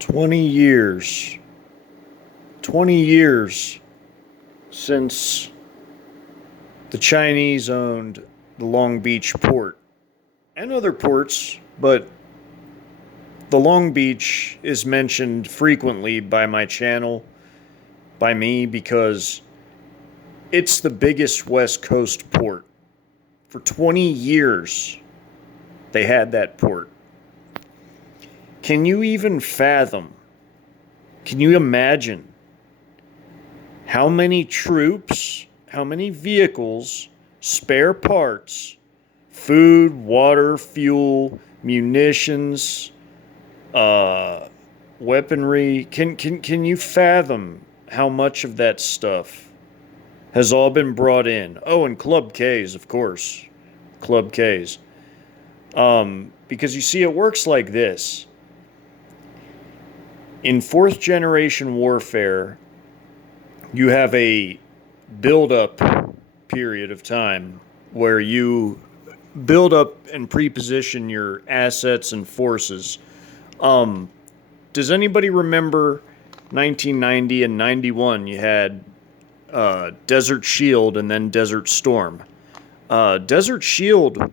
20 years. 20 years since the Chinese owned the Long Beach port and other ports, but the Long Beach is mentioned frequently by my channel, by me, because it's the biggest West Coast port. For 20 years, they had that port. Can you even fathom? Can you imagine how many troops, how many vehicles, spare parts, food, water, fuel, munitions, weaponry? Can you fathom how much of that stuff has all been brought in? Oh, and klub-ks, of course. Klub-ks. Because you see, it works like this. In fourth generation warfare, you have a buildup period of time where you build up and pre-position your assets and forces. Does anybody remember 1990 and 91? You had Desert Shield and then Desert Storm. Desert Shield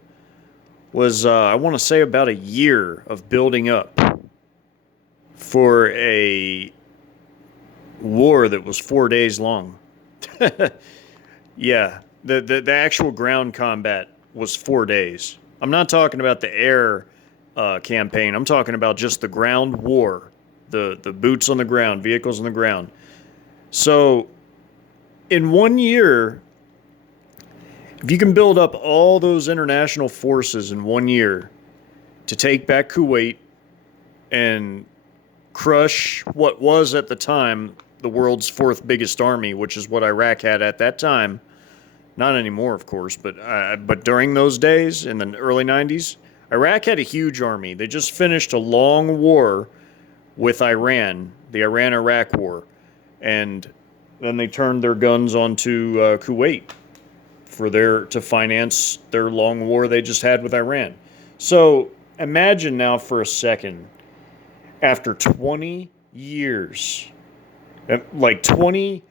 was, I want to say, about a year of building up for a war that was 4 days long. Yeah, the actual ground combat was 4 days. I'm not talking about the air campaign. I'm talking about just the ground war, the boots on the ground, vehicles on the ground. So in 1 year, if you can build up all those international forces in 1 year to take back Kuwait and crush what was at the time the world's fourth biggest army, which is what Iraq had at that time. Not anymore, of course, but during those days in the early 90s, Iraq had a huge army. They just finished a long war with Iran, the Iran-Iraq war, and then they turned their guns onto Kuwait to finance their long war they just had with Iran. So imagine now for a second, after 20 years, like 20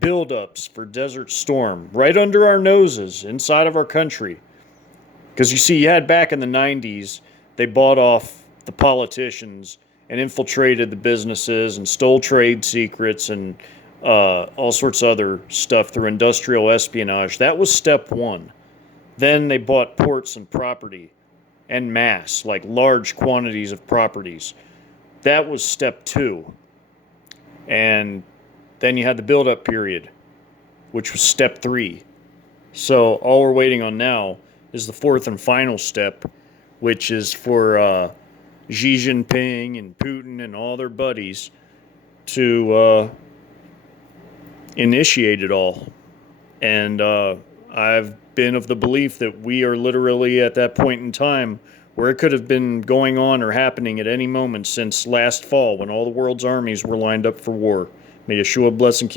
buildups for Desert Storm, right under our noses, inside of our country. Because you see, you had back in the 90s, they bought off the politicians and infiltrated the businesses and stole trade secrets and all sorts of other stuff through industrial espionage. That was step one. Then they bought ports and property en masse, like large quantities of properties. That was step two. And then you had the build-up period, which was step three. So all we're waiting on now is the fourth and final step, which is for Xi Jinping and Putin and all their buddies to initiate it all. And I've been of the belief that we are literally at that point in time where it could have been going on or happening at any moment since last fall when all the world's armies were lined up for war. May Yeshua bless and keep